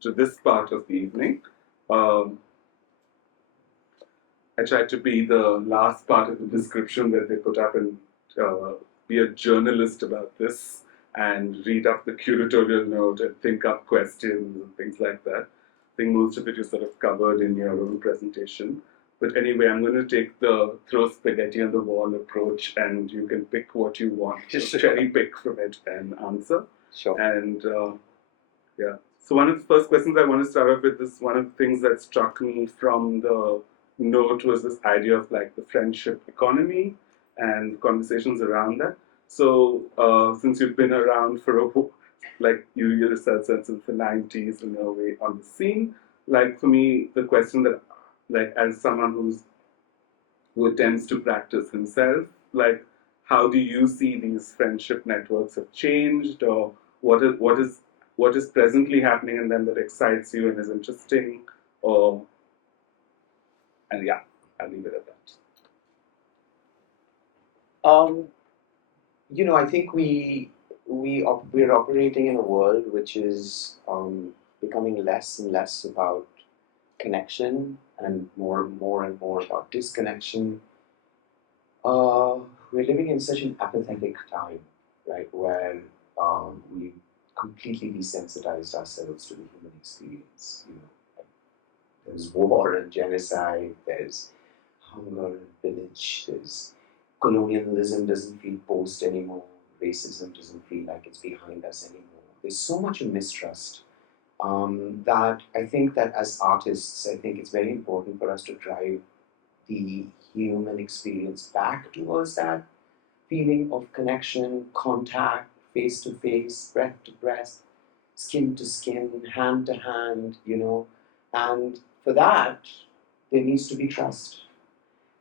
to this part of the evening. Um, I tried to be the last part of the description that they put up and be a journalist about this and read up the curatorial note and think up questions and things like that. I think most of it you sort of covered in your own presentation. But anyway, I'm going to take the throw spaghetti on the wall approach, and you can pick what you want, just cherry pick from it and answer. Sure. And yeah. So one of the first questions I want to start off with is one of the things that struck me from the note was this idea of like the friendship economy and conversations around that. So since you've been around for like you yourself said since the 90s in a way on the scene, like for me the question that like as someone who attempts to practice himself, like how do you see these friendship networks have changed, or what is presently happening in them that excites you and is interesting, or and yeah, I'll leave it at that. I think we're operating in a world which is becoming less and less about connection and more and more about disconnection. We're living in such an apathetic time, right, where we completely desensitized ourselves to the human experience. There's war and genocide, there's hunger and pillage, there's colonialism doesn't feel post anymore, racism doesn't feel like it's behind us anymore. There's so much of mistrust that I think that as artists, I think it's very important for us to drive the human experience back towards that feeling of connection, contact, face to face, breath to breath, skin to skin, hand to hand, And for that, there needs to be trust.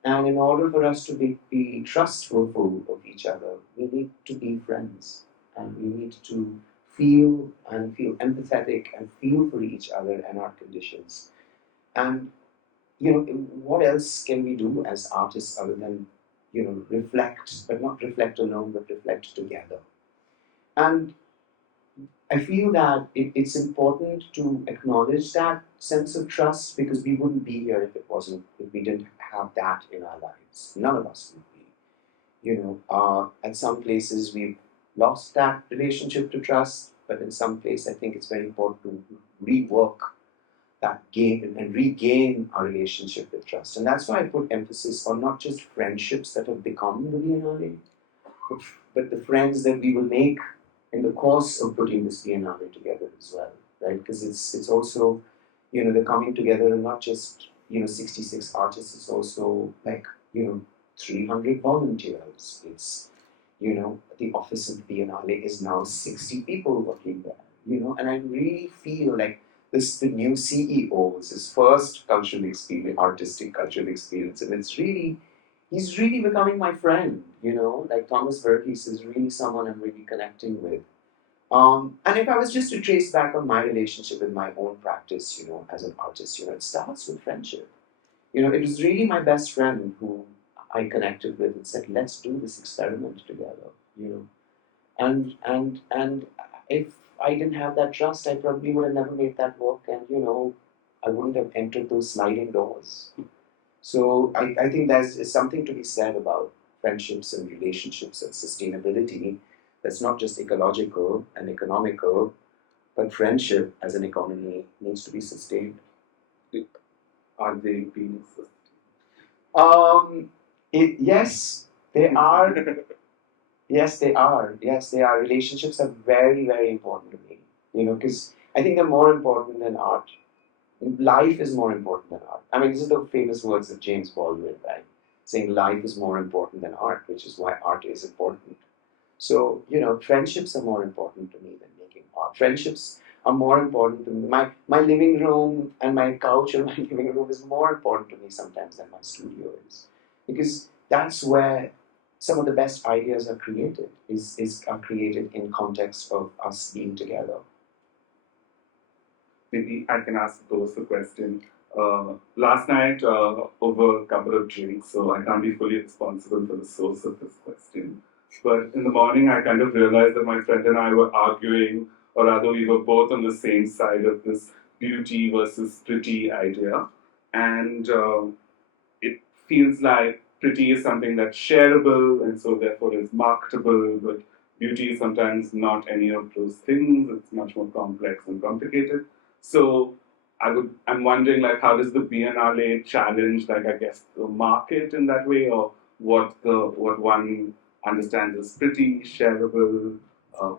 And in order for us to be trustful of each other, we need to be friends. And we need to feel empathetic and feel for each other and our conditions. And what else can we do as artists other than reflect, but not reflect alone, but reflect together? And I feel that it's important to acknowledge that sense of trust, because we wouldn't be here if we didn't have that in our lives. None of us would be. At some places we've lost that relationship to trust, but in some place I think it's very important to rework that gain and regain our relationship with trust. And that's why I put emphasis on not just friendships that have become the Biennale, but the friends that we will make in the course of putting this Biennale together as well, right? Because it's also, the coming together of not just 66 artists. It's also like 300 volunteers. It's the office of the Biennale is now 60 people working there. And I really feel like the new CEO is his first artistic cultural experience, and he's really becoming my friend, like Thomas Verghese is really someone I'm really connecting with. And if I was just to trace back on my relationship with my own practice, as an artist, it starts with friendship. It was really my best friend who I connected with and said, let's do this experiment together, And if I didn't have that trust, I probably would have never made that work, and I wouldn't have entered those sliding doors. So I think there's something to be said about friendships and relationships and sustainability. That's not just ecological and economical, but friendship as an economy needs to be sustained. Are they being sustained? Yes, they are. Yes, they are. Yes, they are. Relationships are very, very important to me. Because I think they're more important than art. Life is more important than art. I mean, these are the famous words of James Baldwin, right? Saying life is more important than art, which is why art is important. So, friendships are more important to me than making art. Friendships are more important to me. My living room and my couch in my living room is more important to me sometimes than my studio is. Because that's where some of the best ideas are created, are created in context of us being together. Maybe I can ask Bose a question. Last night, over a couple of drinks, so I can't be fully responsible for the source of this question. But in the morning, I kind of realized that my friend and I were arguing, or rather, we were both on the same side of this beauty versus pretty idea, and it feels like pretty is something that's shareable and so therefore is marketable, but beauty is sometimes not any of those things. It's much more complex and complicated. So I'm wondering like how does the Biennale challenge like I guess the market in that way, or what one understands as pretty, shareable,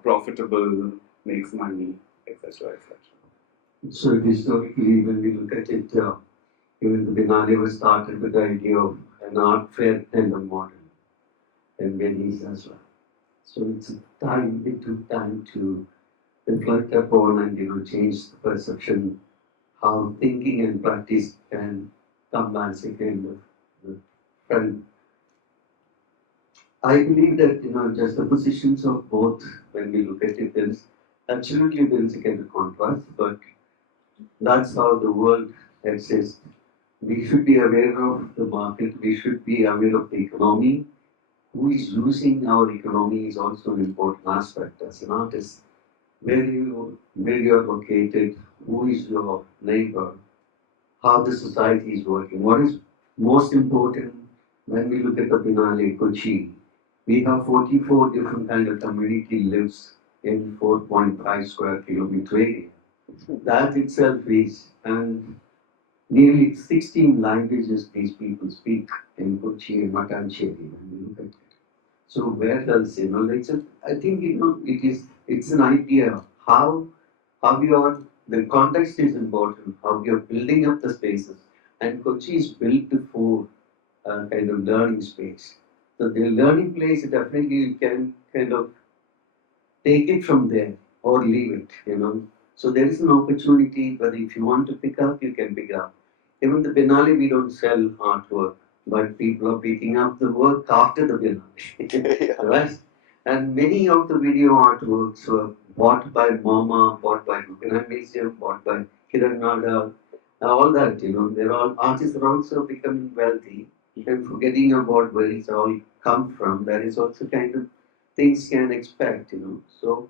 profitable, makes money, etc. etc. So historically, when we look at it, even the Biennale was started with the idea of an art fair and a model, and Venice as well. So it took time to reflect upon and change the perception, how thinking and practice can come as a kind of friend. I believe that just the positions of both, when we look at it, absolutely there is a kind of contrast, but that's how the world exists. We should be aware of the market, we should be aware of the economy. Who is using our economy is also an important aspect as an artist. Where you are located, who is your neighbor, how the society is working. What is most important when we look at the Biennale Kochi, we have 44 different kind of community lives in 4.5 square kilometer area. That itself is, and nearly 16 languages these people speak in Kochi and Matancheri when we look at it. So where else, I think it's an idea how you are, the context is important, how you're building up the spaces. And Kochi is built for kind of learning space. So the learning place, definitely you can kind of take it from there or leave it. So there is an opportunity, but if you want to pick up, you can pick up. Even the Biennale, we don't sell artwork, but people are picking up the work after the Biennale. Right? And many of the video artworks were bought by MoMA, bought by Guggenheim Museum, bought by Kiran Nada, all that. They're all artists are also becoming wealthy and forgetting about where it's all come from. That is also kind of things can expect. So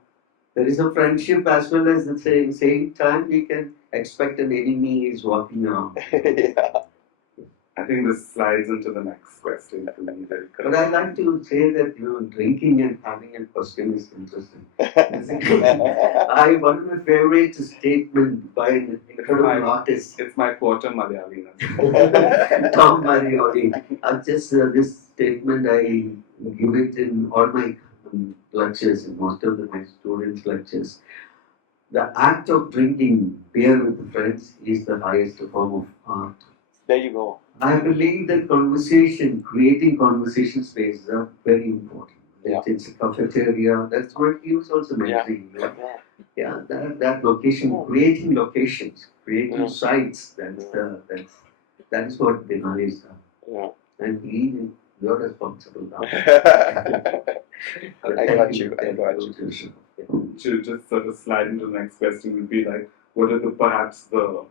there is a friendship as well as the same time we can expect an enemy is walking around. Yeah. I think this slides into the next question for me. But I like to say that drinking and having a question is interesting. One of my favorite statement by an incredible artist. It's my quarter Malayali. Tom Marioli. This statement I give it in all my lectures, in most of my students' lectures. The act of drinking beer with friends is the highest form of art. There you go. I believe that creating conversation spaces are very important. Yeah. It's a cafeteria. That's what he was also mentioning. Yeah, that location, creating locations, creating sites. That is what Biennale is. Yeah. And you're responsible now. I got you. To just sort of slide into the next question would be like, what are perhaps the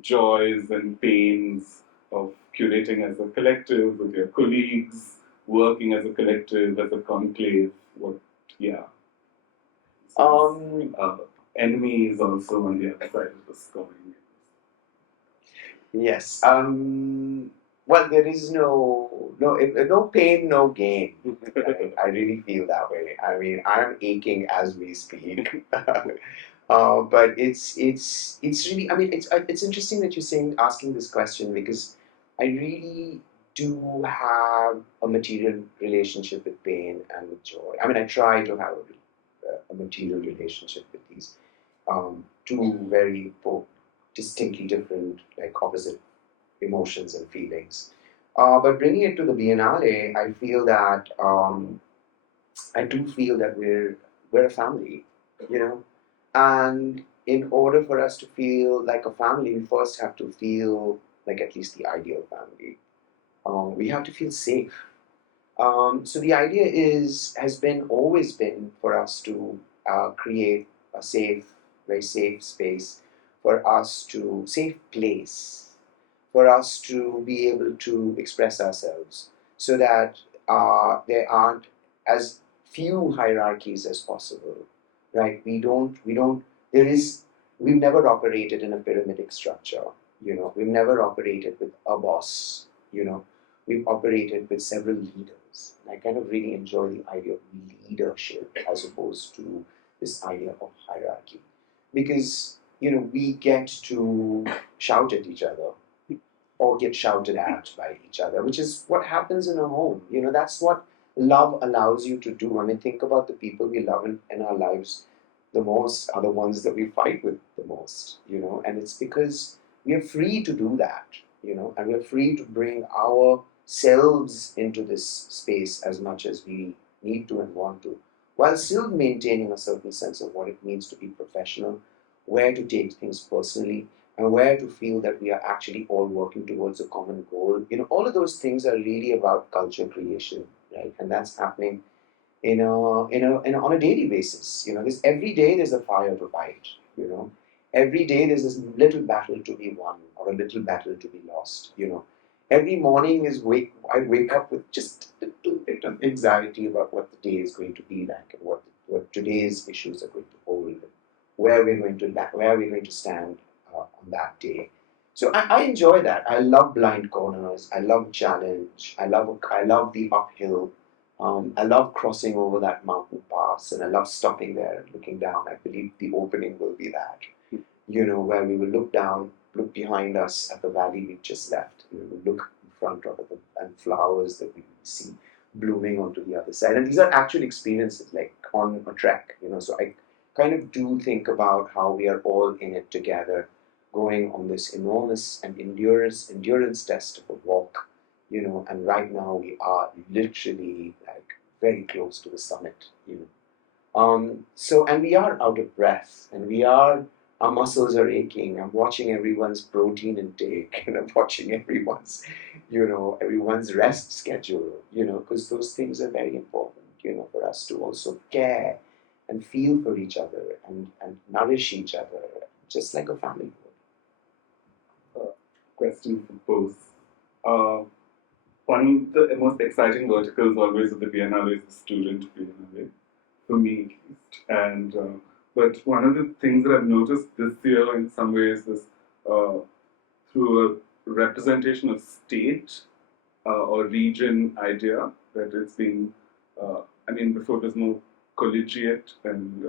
joys and pains of curating as a collective with your colleagues, working as a collective, as a conclave? Enemies also on the other side of this coin. Yes. Well, there is no pain, no gain. I really feel that way. I mean, I'm aching as we speak. But it's really. I mean, it's interesting that you're asking this question, because I really do have a material relationship with pain and with joy. I mean, I try to have a material relationship with these two very distinctly different, like opposite emotions and feelings. But bringing it to the Biennale, I feel that I do feel that we're a family, and in order for us to feel like a family, we first have to feel like at least the ideal family. We have to feel safe. So the idea has always been for us to create a very safe space for us safe place for us to be able to express ourselves, so that there aren't as few hierarchies as possible, right? We don't. There is we've never operated in a pyramidic structure. We've never operated with a boss. We've operated with several leaders. And I kind of really enjoy the idea of leadership as opposed to this idea of hierarchy, because we get to shout at each other or get shouted at by each other, which is what happens in a home. That's what love allows you to do. I mean, think about the people we love in our lives the most are the ones that we fight with the most, and it's because we are free to do that, and we're free to bring ourselves into this space as much as we need to and want to, while still maintaining a certain sense of what it means to be professional, where to take things personally, and where to feel that we are actually all working towards a common goal. All of those things are really about culture creation, right? And that's happening on a daily basis. Every day there's a fire to fight. Every day there's this little battle to be won or a little battle to be lost. Every morning I wake up with just a little bit of anxiety about what the day is going to be like and what today's issues are going to hold, and where we're going to stand on that day. So I enjoy that. I love blind corners. I love challenge. I love the uphill. I love crossing over that mountain pass, and I love stopping there and looking down. I believe the opening will be that, where we will look down, look behind us at the valley we've just left. We'll look in front of it and flowers that we see blooming onto the other side. And these are actual experiences, like on a trek. So I kind of do think about how we are all in it together, going on this enormous and endurance test of a walk. And right now we are literally like very close to the summit. And we are out of breath, and our muscles are aching. I'm watching everyone's protein intake, and I'm watching everyone's rest schedule, because those things are very important, for us to also care and feel for each other and nourish each other, just like a family would. Question for both. One of the most exciting verticals always of the Biennale is the student Biennale, for me at least. And but one of the things that I've noticed this year in some ways is through a representation of state or region idea, that it's been, before it was more collegiate and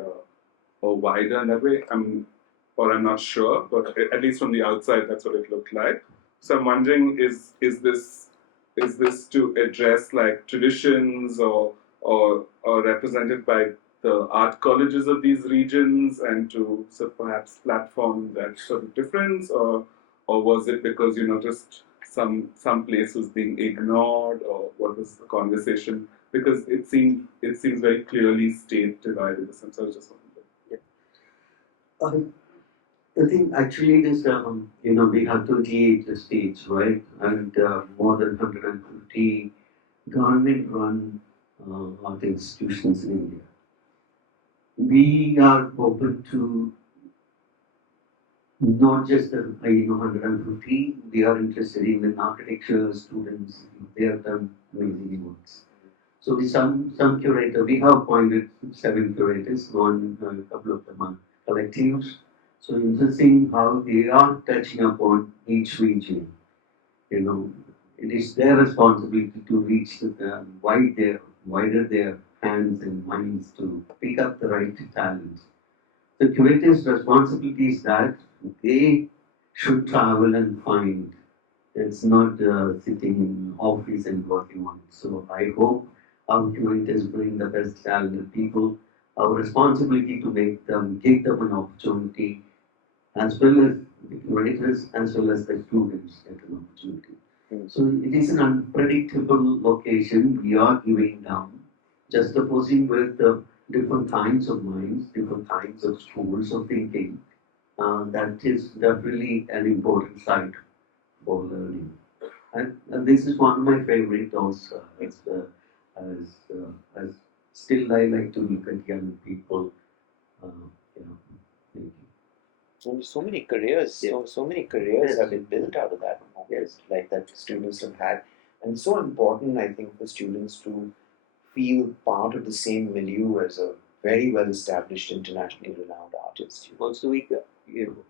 or wider in that way. I'm not sure, but at least from the outside, that's what it looked like. So I'm wondering, is this to address like traditions or represented by the art colleges of these regions, and to sort of perhaps platform that sort of difference, or was it because you noticed some place was being ignored, or what was the conversation? Because it seems very clearly state divided. So I was just wondering. I think actually it is, we have 28 states, right? And more than 150 government-run art institutions in India. We are open to not just the 150. We are interested in the architecture students. They have done amazing works. So some curator. We have appointed 7 curators. A couple of them are collectives. So interesting how they are touching upon each region. It is their responsibility to reach wider their hands and minds to pick up the right talent. The curator's responsibility is that they should travel and find. It's not sitting in office and working on it. So I hope our curators bring the best talented people. Our responsibility to give them an opportunity, as well as the curators, as well as the students get an opportunity. So it is an unpredictable location we are giving down, just opposing with different kinds of minds, different kinds of schools of thinking. That is definitely an important site for learning. And this is one of my favorite also. As still I like to look at young people. So many careers, so many careers have been built out of that moment, like that students have had. And it's so important, I think, for students to feel part of the same milieu as a very well established, internationally renowned artist. Also, we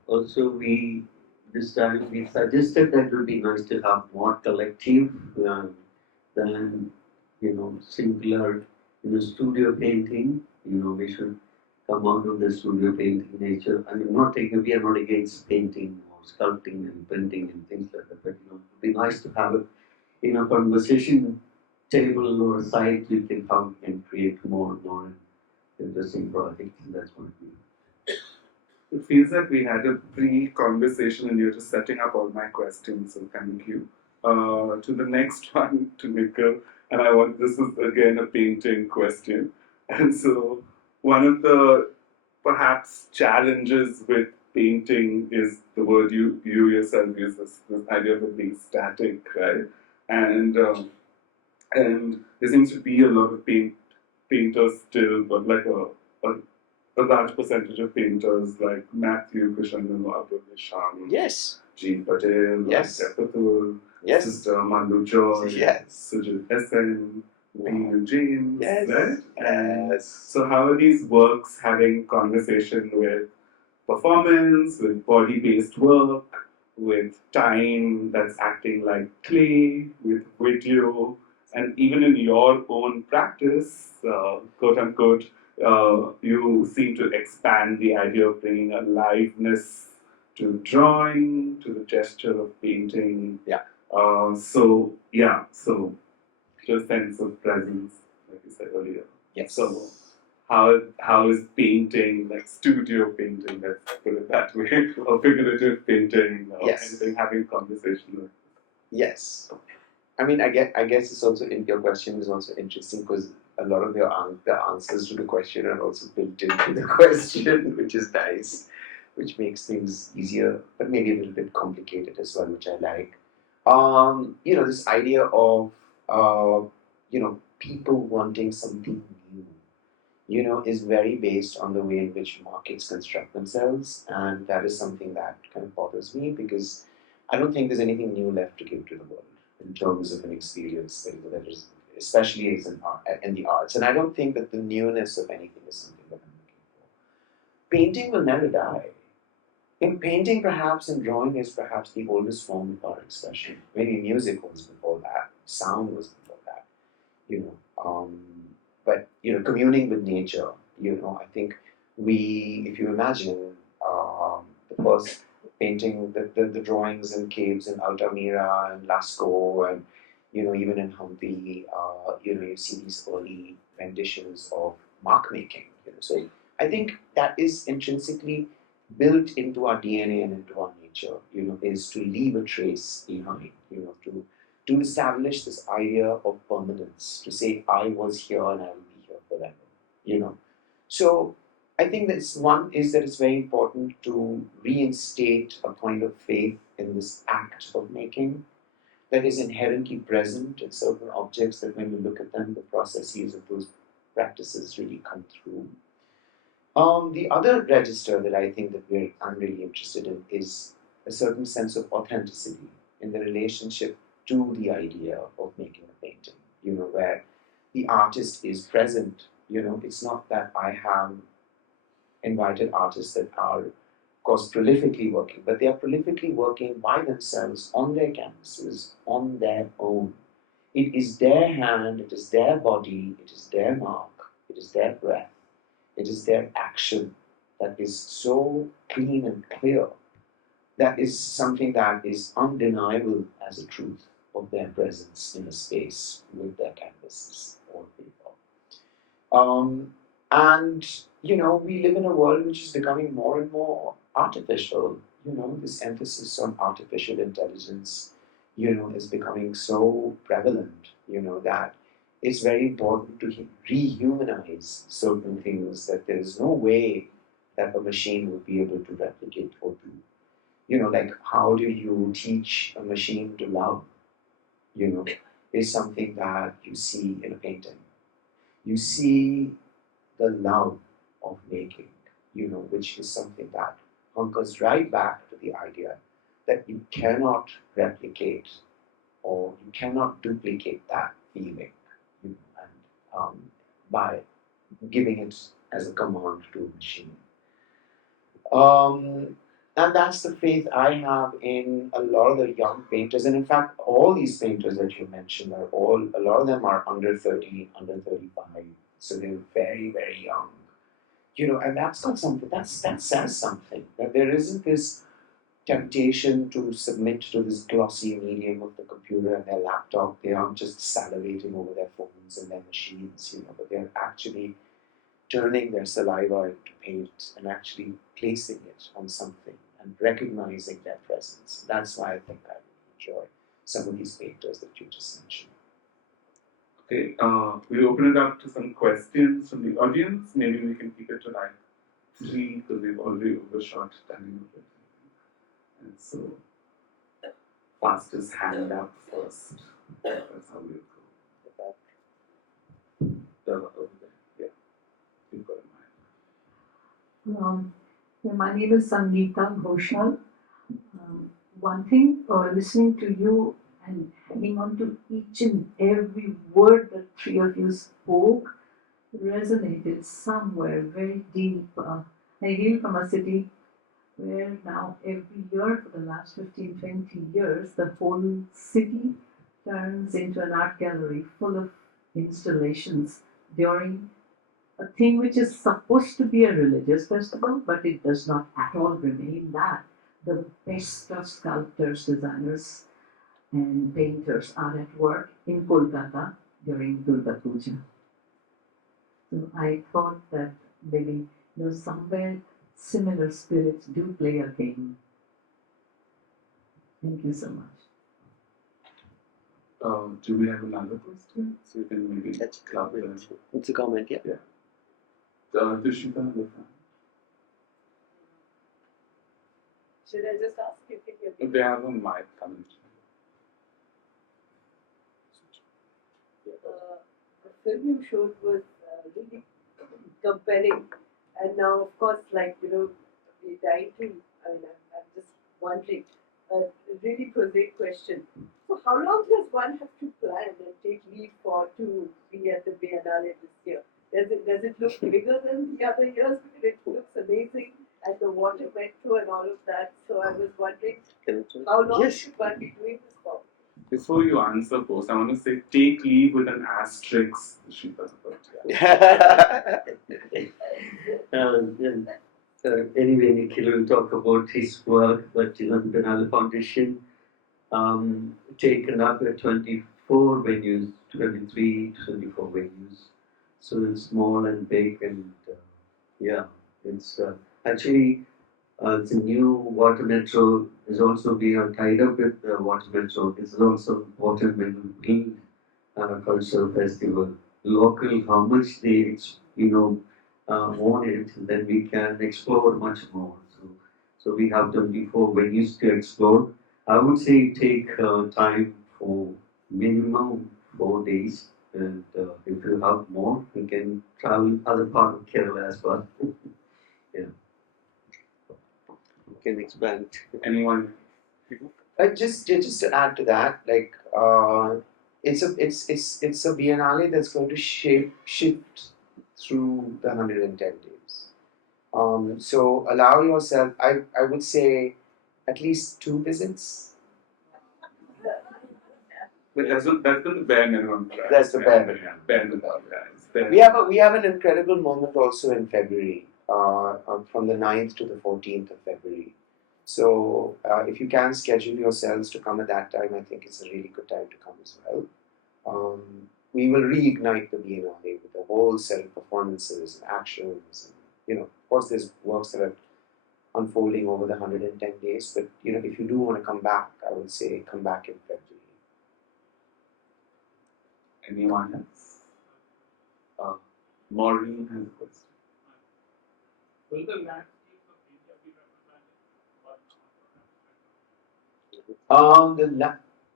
also we this time we suggested that it would be nice to have more collective than singular studio painting. We should come out of the studio painting nature. I mean, we are not against painting or sculpting and printing and things like that. But it would be nice to have a conversation table or site we can have and create more and more interesting projects. And that's what we. It feels like we had a pre-conversation and you're just setting up all my questions, so thank you. To the next one, to Nikhil, and this is again a painting question. And so, one of the perhaps challenges with painting is the word you yourself use, this idea of it being static, right? And there seems to be a lot of painters still, but like a large percentage of painters like Matthew Krishnamachari, Abdul Nisham, Yes. Jean Patel, Yes. Patul, Yes. Sister Mandu George, Yes. Sujit SN, Dean and James, Yes. right? And Yes. so how are these works having conversation with performance, with body-based work, with time that's acting like clay, with video, and even in your own practice, quote unquote, you seem to expand the idea of bringing a liveness to drawing, to the gesture of painting. Yeah. So just sense of presence, like you said earlier. Yes. So how is painting, like studio painting, let's put it that way, or figurative painting, or Yes. anything, having conversation with? Yes. I mean, I guess it's also your question is also interesting because a lot of the answers to the question are also built into the question, which is nice, which makes things easier, but maybe a little bit complicated as well, which I like. This idea of people wanting something new, is very based on the way in which markets construct themselves, and that is something that kind of bothers me because I don't think there's anything new left to give to the world in terms of an experience that is, especially as in the arts. And I don't think that the newness of anything is something that I'm looking for. Painting will never die. In painting, perhaps, and drawing is perhaps the oldest form of art expression. Maybe music was before that, sound was before that, you know. But communing with nature, I think if you imagine the first painting, the drawings in caves in Altamira and Lascaux, and even in Hampi, you see these early renditions of mark making. So I think that is intrinsically built into our DNA and into our nature. Is to leave a trace behind. To establish this idea of permanence, to say I was here and I will be here forever. So I think one is that it's very important to reinstate a kind of faith in this act of making that is inherently present in certain objects, that when you look at them, the processes of those practices really come through. The other register that I think that I'm really interested in is a certain sense of authenticity in the relationship to the idea of making a painting, where the artist is present. It's not that I have invited artists that are, of course, prolifically working, but they are prolifically working by themselves on their canvases, on their own. It is their hand, it is their body, it is their mark, it is their breath, it is their action that is so clean and clear. That is something that is undeniable as a truth of their presence in a space with their canvases or paper. And we live in a world which is becoming more and more artificial. This emphasis on artificial intelligence, is becoming so prevalent, that it's very important to rehumanize certain things that there is no way that a machine would be able to replicate or do. Like how do you teach a machine to love? Is something that you see in a painting. You see the love of making, which is something that hunkers right back to the idea that you cannot replicate or you cannot duplicate that feeling, and by giving it as a command to a machine. And that's the faith I have in a lot of the young painters. And in fact, all these painters that you mentioned are a lot of them are under 30, under 35. So they're very, very young. And that's got something, that says something. That there isn't this temptation to submit to this glossy medium of the computer and their laptop. They aren't just salivating over their phones and their machines, but they're actually turning their saliva into paint and actually placing it on something and recognizing their presence. That's why I think I really enjoy some of these painters that you just mentioned. Okay, we'll open it up to some questions from the audience. Maybe we can keep it to like 3 because we've already overshot time a bit. And so, fastest hand up first. That's how we'll go. Over there. Yeah, you've got a mic. My name is Sangeeta Ghoshal. One thing, listening to you and hanging on to each and every word that 3 of you spoke resonated somewhere very deep. I hail from a city where now every year for the last 15, 20 years, the whole city turns into an art gallery full of installations during a thing which is supposed to be a religious festival, but it does not at all remain that. The best of sculptors, designers, and painters are at work in Kolkata during Durga Puja. So I thought that maybe somewhere similar spirits do play a game. Thank you so much. Do we have another question? So you can maybe That's a club comment. them. It's a comment, yeah. Tushita, Should I just ask if you can hear me? they have a mic coming. The film you showed was really compelling, and now, of course, we're dying to. I'm just wondering, a really prosaic question. So, how long does one have to plan and take leave to be at the Biennale this year? Does it look bigger than the other years? Because it looks amazing, and the water metro and all of that. So, I was wondering, how long should one be doing this for? Before you answer, Bose, I want to say take leave with an asterisk. Tushita. Anyway, Nikhil will talk about his work, but the Biennale Foundation taken up at 24 venues, 23, 24 venues. So it's small and big, and it's actually the new water metro is also being tied up with the water metro. It's also watermelon green cultural festival. Local, how much they own it, then we can explore much more. So we have 24 venues to explore. I would say take time for minimum 4 days, and if you have more, we can travel other part of Kerala as well. Can expand. Anyone? Just to add to that, it's a biennale that's going to shift through the 110 days. So allow yourself. I would say at least 2 visits. But that's been the bare minimum. Right? That's the bare minimum. Bare minimum. Yeah. We have an incredible moment also in February, from the 9th to the 14th of February. So if you can schedule yourselves to come at that time, I think it's a really good time to come as well. We will reignite the Biennale with a whole set of performances and actions. And, of course, there's works that are unfolding over the 110 days. But if you do want to come back, I would say come back in February. Anyone else? Maureen has a question. Will the landscape of India be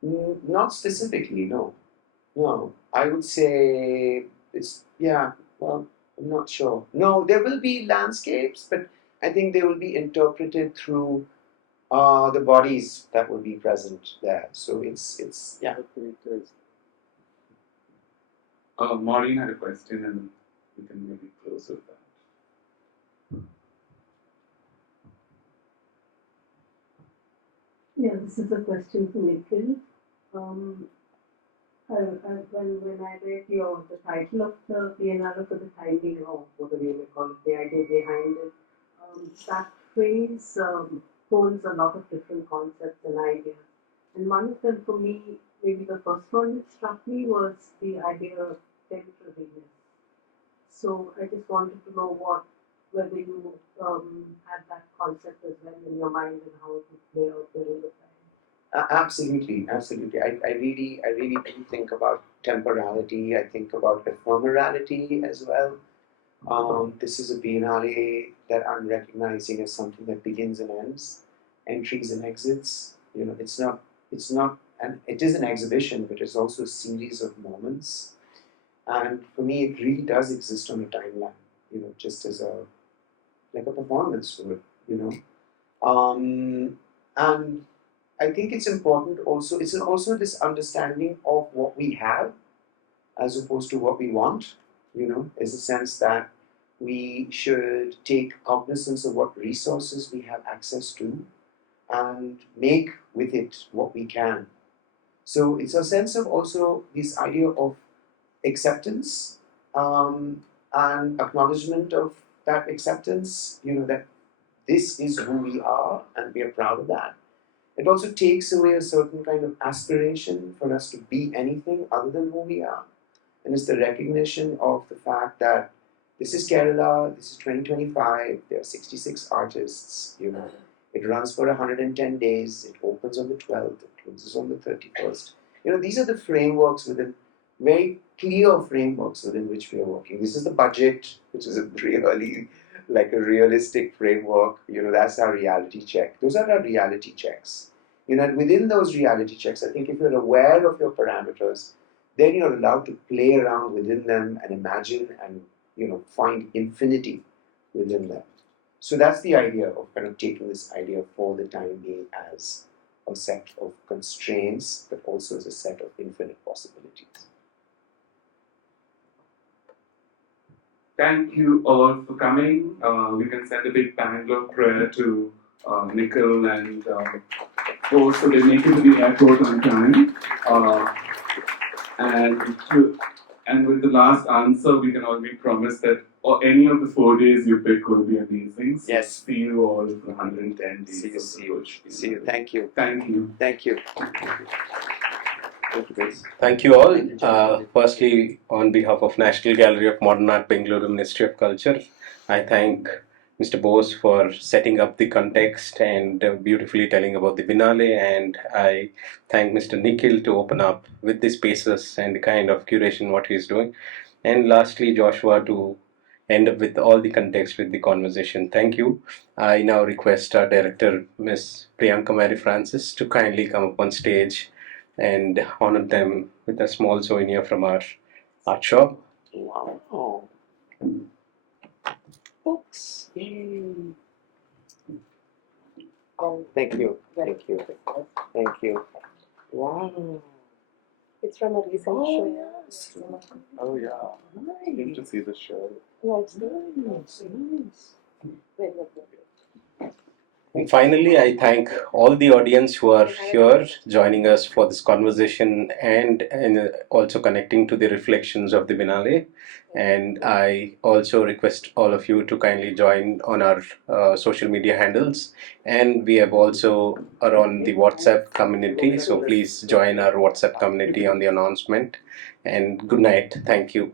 represented? Not specifically, no. No, I would say well, I'm not sure. No, there will be landscapes, but I think they will be interpreted through the bodies that will be present there. So it's. Maureen had a question, and we can maybe close with that. Yeah, this is a question for Nikhil. Um, when I read the title of the Biennale for the time being, or whatever you may call it, the idea behind it, that phrase holds a lot of different concepts and ideas. And one of them, for me, maybe the first one that struck me was the idea of temporariness. So I just wanted to know whether you had that concept as well in your mind and how it would play out during the time. Absolutely, absolutely. I really do think about temporality. I think about ephemerality as well. This is a biennale that I'm recognizing as something that begins and ends, entries and exits. You know, it's not, and it is an exhibition, but it's also a series of moments. And for me, it really does exist on a timeline. You know, just as like a performance would. You know, and I think it's important also, it's also this understanding of what we have as opposed to what we want, you know, is a sense that we should take cognizance of what resources we have access to and make with it what we can. So it's a sense of also this idea of acceptance and acknowledgement of that acceptance, you know, that this is who we are and we are proud of that. It also takes away a certain kind of aspiration for us to be anything other than who we are. And it's the recognition of the fact that this is Kerala, this is 2025, there are 66 artists, you know. It runs for 110 days, it opens on the 12th, it closes on the 31st. You know, these are the frameworks within, very clear frameworks within which we are working. This is the budget, which is a really, like a realistic framework. You know, that's our reality check. Those are our reality checks. You know, and within those reality checks, I think if you're aware of your parameters, then you're allowed to play around within them and imagine and, you know, find infinity within them. So that's the idea of kind of taking this idea for the time being as a set of constraints, but also as a set of infinite possibilities. Thank you all for coming. We can send a big Bangalore prayer to Nikhil and Bose so they make it to the airport on time. And with the last answer, we can already promise that any of the 4 days you pick will be amazing. So Yes. see you all for 110 days. See you. Thank you. Thank you. Thank you. Thank you all. Firstly, on behalf of National Gallery of Modern Art, Bengaluru Ministry of Culture, I thank Mr. Bose for setting up the context and beautifully telling about the Biennale, and I thank Mr. Nikhil to open up with the spaces and the kind of curation what he's doing, and lastly Joshua to end up with all the context with the conversation. Thank you. I now request our director, Ms. Priyanka Mary Francis, to kindly come up on stage and honor them with a small souvenir from our art shop. Wow. Books. Oh, thank you. Thank you. Thank you. Wow. It's from a recent show. Yes. Oh yeah. I need to see the show. Yeah, it's Nice. very good. And finally, I thank all the audience who are here joining us for this conversation and also connecting to the reflections of the Biennale. And I also request all of you to kindly join on our social media handles. And we have also are on the WhatsApp community. So please join our WhatsApp community on the announcement. And good night. Thank you.